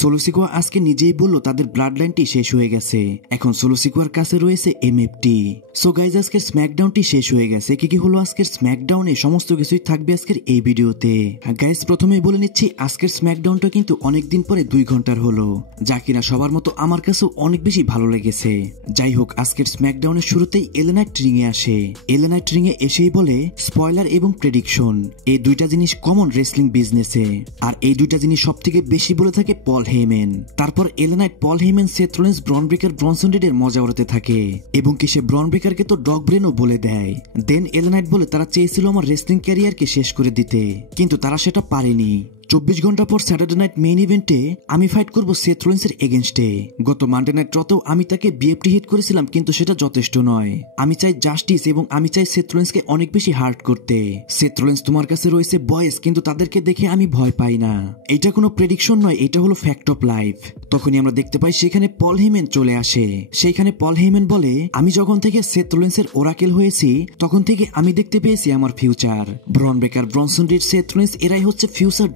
Solo সিকোয়া আজকে নিজেই বলল তাদের ব্লাড লাইনটি শেষ হয়ে গেছে। এখন সোলো সিকোয়ার কাছে রয়েছে এমএফটি। সো গাইজ, আজকের স্ম্যাকডাউনটি শেষ হয়ে গেছে। কি হলো আজকের স্ম্যাকডাউনে সমস্ত কিছুই থাকবে আজকের এই ভিডিওতে। গাইজ, প্রথমেই বলে নিচ্ছি আজকের স্ম্যাকডাউনটা কিন্তু অনেকদিন পরে 2 ঘন্টার হলো, যা কিনা সবার মতো আমার কাছেও অনেক বেশি ভালো লেগেছে। যাই হোক, আজকের স্ম্যাকডাউনের শুরুতেই এলএ নাইট রিংয়ে আসে। এলএ নাইট রিংয়ে এসেই বলে স্পয়লার এবং প্রেডিকশন, এই দুইটা জিনিস কমন রেসলিং বিজনেসে, আর এই দুইটা জিনিস সব থেকে বেশি বলে থাকে পল হেইম্যান। তারপর LA Knight Paul Heyman, Seth Rollins, Bron Breakker, Bronson রিডের মজা উড়াতে থাকে এবং কি সে ব্রন ব্রেকারকে তো ডগ ব্রেনও বলে দেয়। দেন এলএ নাইট বলে তারা চেয়েছিল আমার রেসলিং ক্যারিয়ারকে শেষ করে দিতে, কিন্তু তারা সেটা পারেনি। 24 ঘন্টা পর স্যাটারডে নাইট মেইন ইভেন্টে আমি ফাইট করব সেথ রলিন্সের এগেইনস্টে। গত মানডে নাইট রতেও আমি তাকে বিএফটি হিট করেছিলাম, কিন্তু সেটা যথেষ্ট নয়। আমি চাই জাস্টিস এবং আমি চাই সেথ রলিন্সকে অনেক বেশি হার্ট করতে। সেথ রলিন্স, তোমার কাছে রয়েছে বয়েস, কিন্তু তাদেরকে দেখে আমি ভয় পাই না। এটা কোনো প্রেডিকশন নয়, এটা হলো ফ্যাক্ট অফ লাইফ। তখনই আমরা দেখতে পাই সেখানে পল হেইম্যান চলে আসে। সেইখানে পল হেইম্যান বলে, আমি যখন থেকে সেথ রলিন্সের ওরাকেল হয়েছি তখন থেকে আমি দেখতে পেয়েছি আমার future. ব্রন Breakker, Bronson read, Seth Rollins এরাই হচ্ছে ফিউচার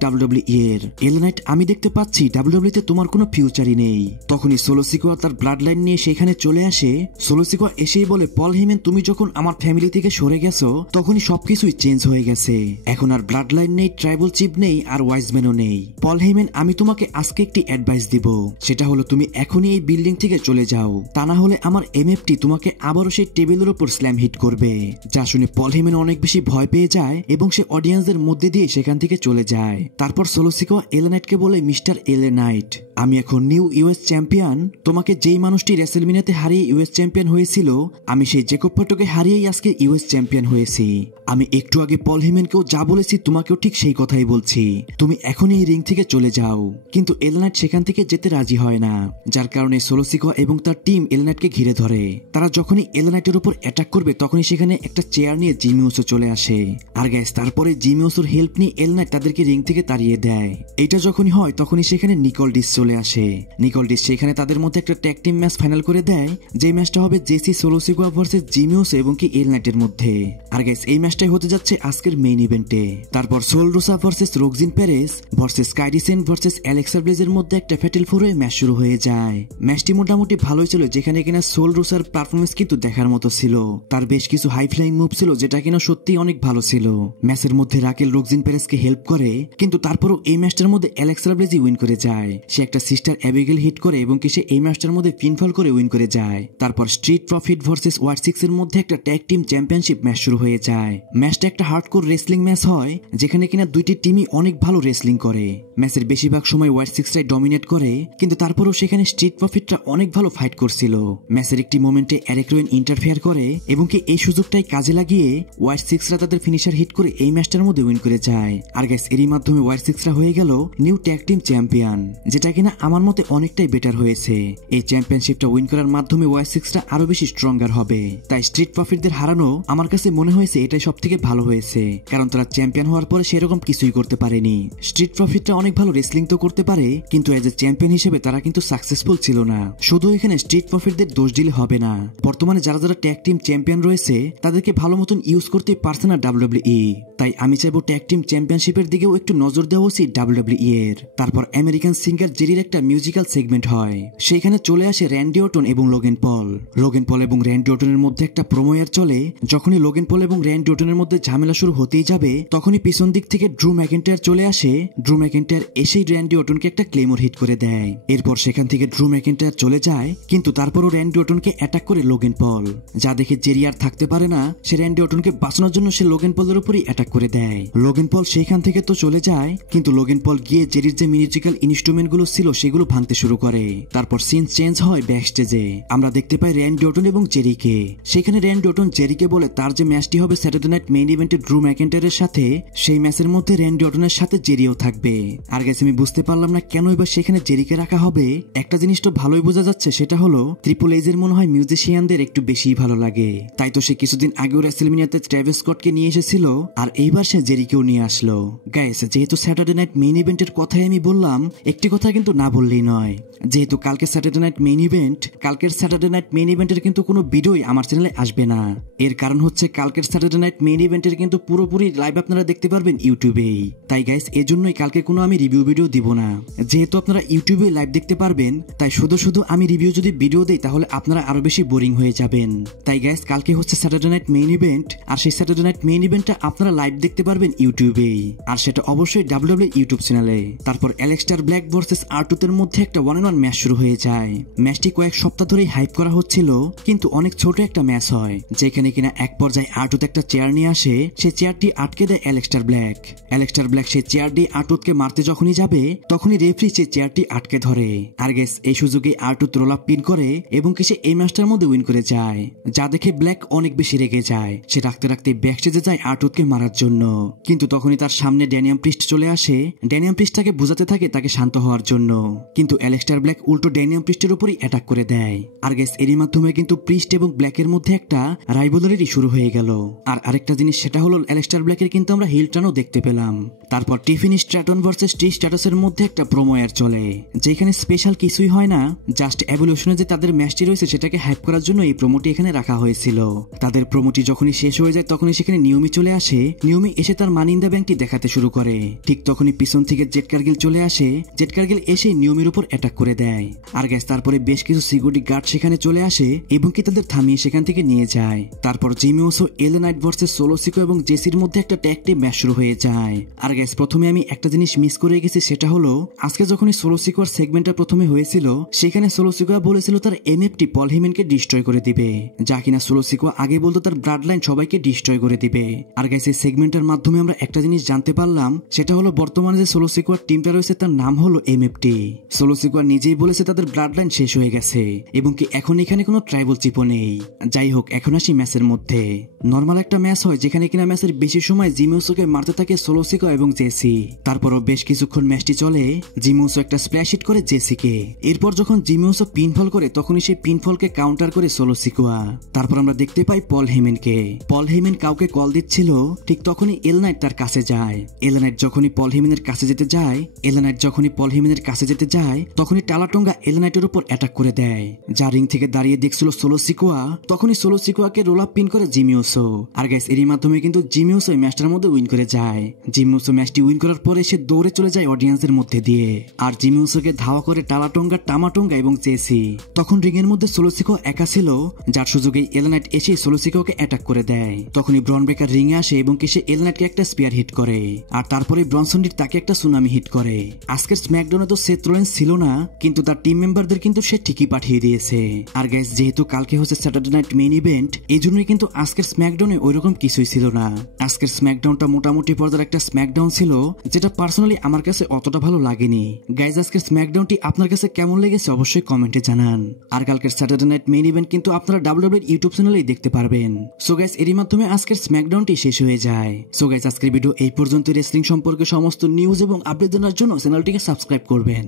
এর। এলএ নাইট, আমি দেখতে পাচ্ছি ডাব্লিউডব্লিউ তে তোমার কোনো ফিউচারই নেই। তখনই সোলো সিকোয়া তার ব্লাড লাইন নিয়ে সেখানে চলে আসে। সোলো সিকোয়া এসেই বলে, পল হেইম্যান, তুমি যখন আমার ফ্যামিলি থেকে সরে গেছো তখনই সবকিছুই চেঞ্জ হয়ে গেছে। এখন আর ব্লাড লাইন নেই, ট্রাইবাল চিফ নেই, আর ওয়াইজম্যানও নেই। পল হেইম্যান, আমি তোমাকে আজকে একটি অ্যাডভাইস দিব, সেটা হলো তুমি এখনই এই বিল্ডিং থেকে চলে যাও, তা না হলে আমার এমএফটি তোমাকে আবারও সেই টেবিলের উপর স্ল্যাম হিট করবে। যা শুনে পল হেইম্যান অনেক বেশি ভয় পেয়ে যায় এবং সে অডিয়েন্সদের মধ্যে দিয়ে সেখান থেকে চলে যায়। তারপর সোলো সিকোয়া এলএ নাইটকে বলে, মিস্টার এলএ নাইট, আমি এখন নিউ ইউএস চ্যাম্পিয়ন। তোমাকে যেই মানুষটি রেসেলমিনিয়াতে হারিয়ে ইউএস চ্যাম্পিয়ন হয়েছিল, আমি সেই জেকব ফটোকে হারিয়েই আজকে ইউএস চ্যাম্পিয়ন হয়েছি। আমি একটু আগে পল হেইম্যানকেও যা বলেছি তোমাকেও ঠিক সেই কথাই বলছি, তুমি এখনই এই রিং থেকে চলে যাও। কিন্তু এলএ নাইট সেখান থেকে যেতে রাজি হয় না, যার কারণে সোলো সিকোয়া এবং তার টিম এলএ নাইটকে ঘিরে ধরে। তারা যখনই এলএ নাইটের উপর অ্যাটাক করবে তখনই সেখানে একটা চেয়ার নিয়ে জিমি উসো চলে আসে। আর গাইস, তারপরে জিমি উসোর হেল্প নিয়ে এলএ নাইট তাদেরকে রিং থেকে তাড়িয়ে দেয়। এটা যখনই হয় তখনই সেখানে নিকোল ডিস চলে আসে। নিকোল ডিস সেখানে তাদের মধ্যে একটা ট্যাগ টিম ম্যাচ ফাইনাল করে দেয়, যে ম্যাচটা হবে জেসি, Solo Sikoa versus Jimmy Uso এবং কি এলএ নাইটের মধ্যে। আর গাইস, এই ম্যাচটাই হতে যাচ্ছে আজকের মেইন ইভেন্টে। তারপর Sol Ruca versus Roxanne Perez versus কাইডি সেন ভার্সেস অ্যালেক্সা ব্লেজের মধ্যে একটা ফ্যাটাল ফোর ওয়ে ম্যাচ শুরু হয়ে যায়। ম্যাচটি মোটামুটি ভালোই ছিল, যেখানে কিনা সোল রুসার পারফরমেন্স কিন্তু দেখার মতো ছিল। তার বেশ কিছু হাই ফ্লাইং মুভ ছিল যেটা কিনা সত্যি অনেক ভালো ছিল। ম্যাচের মধ্যে রাকেল রোকজিন পেরেসকে হেল্প করে, কিন্তু তারপরও এই ম্যাচটার মধ্যে অ্যালেক্সা ব্লেজ উইন করে যায়। সে একটা সিস্টার অ্যাবিগেল হিট করে এবং কি সে এই ম্যাচটার মধ্যে পিনফল করে উইন করে যায়। তারপর স্ট্রিট প্রফিট ভার্সেস ওয়ার্ড 6 এর মধ্যে একটা ট্যাগ টিম চ্যাম্পিয়নশিপ ম্যাচ শুরু হয়ে যায়। ম্যাচটা একটা হার্ডকোর রেসলিং ম্যাচ হয়, যেখানে কিনা দুইটি টিমই অনেক ভালো রেসলিং করে। ম্যাচের বেশিরভাগ সময় ওয়ার্ড 6রাই ডমিনেট করে, কিন্তু তারপরও সেখানে স্ট্রিট প্রফিটরা অনেক ভালো ফাইট করছিল। ম্যাচের একটি মোমেন্টে এরিক রোয়েন ইন্টারফেয়ার করে এবং কি এই সুযোগটাই কাজে লাগিয়ে ওয়ার্ড 6রা তাদের ফিনিশার হিট করে এই ম্যাচটার মধ্যে উইন করে যায়। আর গাইস, এরই মাধ্যমে ওয়ার্ড 6রা হয়ে গেল নিউ ট্যাগ টিম চ্যাম্পিয়ন, যেটা কিনা আমার মতে অনেকটাই বেটার হয়েছে। এই চ্যাম্পিয়নশিপটা উইন করার মাধ্যমে ওয়ার্ড 6রা আরো বেশি স্ট্রঙ্গার হবে। তাই স্ট্রিট প্রফিটদের হারানো আমার কাছে মনে হয়েছে এটাই সব থেকে ভালো হয়েছে, কারণ তারা চ্যাম্পিয়ন হওয়ার পরে সেরকম কিছুই করতে পারেনি। স্ট্রিট প্রফিটরা অনেক ভালো রেসলিং তো করতে পারে, কিন্তু এজ এ চ্যাম্পিয়ন হিসেবে তারা কিন্তু সাকসেসফুল ছিল না। শুধু এখানে স্ট্রিট প্রফিটদের দোষ দিলে হবে না, বর্তমানে যারা যারা ট্যাগ টিম চ্যাম্পিয়ন রয়েছে তাদেরকে ভালো মতন ইউজ করতে পারছে না ডাব্লিউডব্লিউই। তাই আমি চাইবো ট্যাগ টিম চ্যাম্পিয়নশিপের দিকেও একটু নজর দেওয়া উচিত ডাব্লিউডব্লিউই এর। তারপর আমেরিকান সিঙ্গার জেরির একটা মিউজিক্যাল সেগমেন্ট হয়, সেখানে চলে আসে র্যান্ডি অর্টন এবং লোগেন পল। লোগেন পল এবং র্যান্ডি অর্টনের মধ্যে একটা প্রোমো এর চলে। যখনই লোগেন পল এবং র্যান্ডি অর্টনের মধ্যে ঝামেলা শুরু হতেই যাবে তখনই পিছন দিক থেকে ড্রু ম্যাকিন্টায়ার চলে আসে। ড্রু ম্যাকিন্টায়ার এসেই র্যান্ডি অর্টনকে একটা ক্লেমর হিট করে দেয়। এরপর সেখান থেকে ড্রু ম্যাকিন্টায়ার চলে যায়, কিন্তু তারপরও র্যান্ডি অর্টনকে অ্যাটাক করে লোগেন পল। যা দেখে জেরি আর থাকতে পারে না, সে র্যান্ডি অর্টনকে বাঁচানোর জন্য সে লোগেন পলের উপরই অ্যাটাক করে দেয়। লোগেন পল সেখান থেকে তো চলে যায়, কিন্তু লোগেন পল গিয়ে জেরির যে মিউজিক্যাল ইনস্ট্রুমেন্ট গুলো ছিল সেগুলো ভাঙতে শুরু করে। তারপর সিন চেঞ্জ হয় ব্যাক স্টেজে, আমরা দেখতে পাই র্যান্ডি অর্টন এবং জেরিকে। সেখানে র্যান্ডি অর্টন জেরিকে বলে তার যে ম্যাচটি হবে স্যাটারডে নাইট মেইন ইভেন্টে ড্রু ম্যাকিন্টায়ারের সাথে, সেই ম্যাচের মধ্যে র্যান্ডি অর্টনের সাথে জেরিও থাকবে। আর গেছে আমি বুঝতে পারলাম না কেন এবার সেখানে জেরিকে রাখা হবে। একটা জিনিস তো ভালোই বোঝা যাচ্ছে, সেটা হলো ট্রিপল এইচ এর মনে হয় মিউজিশিয়ানদের একটু বেশি ভালো লাগে। তাই তো সে কিছুদিন আগেও রেসলমেনিয়াতে ট্রেভিস স্কটকে নিয়ে এসেছিল, আর এইবার সে জেরিকেও নিয়ে আসলো। গাইস, যেহেতু স্যাটারডে নাইট মেইন ইভেন্টের কথাই আমি বললাম, একটি কথা কিন্তু না বললেই নয়। যেহেতু কালকে স্যাটারডে নাইট মেইন ইভেন্ট, কালকের স্যাটারডে নাইট মেইন ইভেন্টের কিন্তু কোনো ভিডিওই আমার চ্যানেলে আসবে না। এর কারণ হচ্ছে কালকের স্যাটারডে নাইট মেইন ইভেন্টের কিন্তু পুরোপুরি লাইভ আপনারা দেখতে পারবেন ইউটিউবেই। তাই গাইস এজন্যই কালকে কোনো আমি রিভিউ ভিডিও দিব না। যেহেতু আপনারা ইউটিউবে লাইভ দেখতে পারবেন, তাই শুধু শুধু আমি রিভিউ যদি ভিডিও দেই তাহলে আপনারা আরো বেশি বোরিং হয়ে যাবেন। তাই গাইস কালকে হচ্ছে স্যাটারডে নাইট মেইন ইভেন্ট, আর সেই স্যাটারডে নাইট মেইন ইভেন্টটা আপনারা লাইভ দেখতে পারবেন ইউটিউবেই, আর সেটা অবশ্যই ডাব্লিউডাব্লিউই ইউটিউব চ্যানেলে। তারপর অ্যালেক্সটার ব্ল্যাক ভার্সেস R2 এর মধ্যে একটা 1-on-1 ম্যাচ শুরু হয়ে যায়। ম্যাচটি কয়েক সপ্তাহ ধরেই হাইপ করা হচ্ছিল, কিন্তু অনেক ছোট একটা ম্যাচ হয়, যেখানে কিনা এক পর্যায়ে R2 একটা চেয়ার নিয়ে আসে, সেই চেয়ারটি আটকে দেয় অ্যালেক্সটার ব্ল্যাক। অ্যালেক্সটার ব্ল্যাক সেই চেয়ার দিয়ে R2কে মারতে যখনই যাবে, তখনই রেফারি সেই চেয়ারটি আটকে ধরে। আর গেস এই সুযোগে R2 রোল আপ পিন করে এবং কি সে এই ম্যাচটার মধ্যে উইন করে যায়, যা দেখে ব্ল্যাক অনেক বেশি রেগে যায়। সে রাখতে রাখতে ব্যাকস্টেজে যায় R2কে মারার জন্য, কিন্তু তখনই তার সামনে ড্যানিয়াম প্রিস্ট চলে আসে। ড্যানিয়াম প্রিস্ট তাকে বোঝাতে থাকে তাকে শান্ত হওয়ার জন্য, কিন্তু অ্যালেক্সটার ব্ল্যাক উল্টো ড্যানিয়াম প্রিস্টের উপরই অ্যাটাক করে দেয়। আর গেস এরই মাধ্যমে কিন্তু প্রিস্ট এবং ব্ল্যাকের মধ্যে একটা রাইভালরি শুরু হয়ে গেল। আর আরেকটা জিনিস সেটা হলো অ্যালেক্সটার ব্ল্যাকের কিন্তু আমরা হিল টানও দেখতে পেলাম। তারপর টিফিনি স্ট্র্যাটন ভার্সেস ট্রিশ স্ট্র্যাটাসের মধ্যে একটা প্রোমো এর চলে, যেখানে স্পেশাল কিছুই হয় না, জাস্ট এভলিউশনে যে তাদের ম্যাচটি রয়েছে সেটাকে হাইপ করার জন্য এই প্রোমোটি এখানে রাখা হয়েছিল। তাদের প্রোমোটি যখনই শেষ হয়ে যায় তখনই সেখানে নিয়মি চলে আসে। নিয়মি এসে তার মানি ইন দ্য ব্যাংকটি দেখাতে শুরু করে। ঠিক তখনই পিছন থেকে জেট কারগিল চলে আসে। জেট কারগিল এসে নিয়মির উপর অ্যাটাক করে দেয়। আর গ্যাস তারপরে বেশ কিছু সিকিউরিটি গার্ড সেখানে চলে আসে এবং কি তাদের থামিয়ে সেখান থেকে নিয়ে যায়। তারপর Jimmy ওসো, LA night versus solo সিকো এবং জেসির মধ্যে একটা ট্যাগ টিম ম্যাচ শুরু হয়ে যায়। আর গ্যাস প্রথমে আমি একটা জিনিস মিস করে গেছি, সেটা হলো আজকে যখনই সোলো সিকোর সেগমেন্টটা প্রথমে হয়েছিল, সেখানে সোলো সিকো বলেছিল তার এমএফটি পল হেইম্যানকে ডিস্ট্রয় করে দিবে, যা কিনা সোলো সিকো আগে বলতো তার ব্লাড লাইন সবাইকে ডিস্ট্রয় করে দিবে। আর গ্যাস এই সেগমেন্টের মাধ্যমে আমরা একটা জিনিস জানতে পারলাম, সেটা হলো বর্তমানে যে সোলো সিকোর টিমটা রয়েছে তার নাম হলো এমএফটি। সোলো সিকো নিজেই বলেছে তাদের ব্লাড লাইন শেষ হয়ে গেছে এবং কি এখন এখানে কোনো ট্রাইবাল চিপও নেই। যাই হোক, এখন আসি ম্যাচের মধ্যে। নর্মাল একটা ম্যাচ হয় যেখানে কিনা ম্যাচের বেশি সময় জিমি ওসোকে মারতে থাকে সোলো সিকো এবং জেসি। তারপরও বেশ কিছুক্ষণ ম্যাচটি চলে। জিমি ওসো একটা স্প্ল্যাশ হিট করে জেসিকে। এরপর যখন জিমি ওসো পিনফল করে তখনই সেই পিনফলকে কাউন্টার করে সোলো সিকোয়া। তারপর আমরা দেখতে পাই পল হেইম্যানকে। পল হেইম্যান কাউকে কল দিচ্ছিল, ঠিক তখনই এল নাইট তার কাছে যায়। এল নাইট যখনই পল হেইম্যানের কাছে যেতে যায় তখনই টালাটোঙ্গা এল নাইটের উপর অ্যাটাক করে দেয়, যা রিং থেকে দাঁড়িয়ে দেখছিল সোলো সিকোয়া। তখনই সোলো সিকোয়াকে রোল আপ পিন করে জিমি ওসো। আর গাইস এরই মাধ্যমে কিন্তু জিমি ওসো ম্যাচটার মধ্যে উইন করে যায়। জিমি ওসো ম্যাচটি উইন করার পরে সে দৌড়ে চলে যায় অডিয়েন্সের মধ্যে দিয়ে, আর জিমি ওসোকে ধাওয়া করে টালাটোঙ্গা, টামাটোঙ্গা এবং জেসি। তখন রিং এর মধ্যে সোলো সিকো একা ছিল, যার সুযোগে এল নাইট এসে সোলো সিকোকে অ্যাটাক করে দেয়। তখনই ব্রন ব্রেকার রিং এ আসে এবং সে এল নাইটকে একটা স্পিয়ার হিট করে, আর তারপরে ব্রনসন রিড তাকে একটা সুনামি হিট করে। আজকের স্ম্যাকডাউনে তো সেথ রোলিন্স ছিল না, কিন্তু তার টিম মেম্বারদের কিন্তু সে ঠিকই পাঠিয়ে দিয়েছে। আর গাইস যেহেতু কালকে হচ্ছে স্যাটারডে নাইট মেইন ইভেন্ট, এই জন্যই কিন্তু আজকের স্ম্যাকডাউনে ওইরকম কিছুই ছিল না। আজকের স্ম্যাকডাউনটা মোটামুটি পর্যায়ের একটা স্ম্যাকডাউন ছিল, যেটা পার্সোনালি আমার কাছে অতটা ভালো লাগেনি। গাইস আজকের স্ম্যাকডাউনটি আপনার কাছে কেমন লেগেছে অবশ্যই কমেন্টে জানান। আর কালকের স্যাটারডে নাইট মেইন ইভেন্ট কিন্তু আপনারা ডাব্লিউডাব্লিউই ইউটিউব চ্যানেলেই দেখতে পারবেন। সো গাইস এরই মাধ্যমে আজকের স্ম্যাকডাউনটি শেষ হয়ে যায়। সো গাইস আজকের ভিডিও এই পর্যন্ত। রেসলিং সম্পর্কে সমস্ত নিউজ এবং আপডেট জানার জন্য চ্যানেলটিকে সাবস্ক্রাইব করবেন।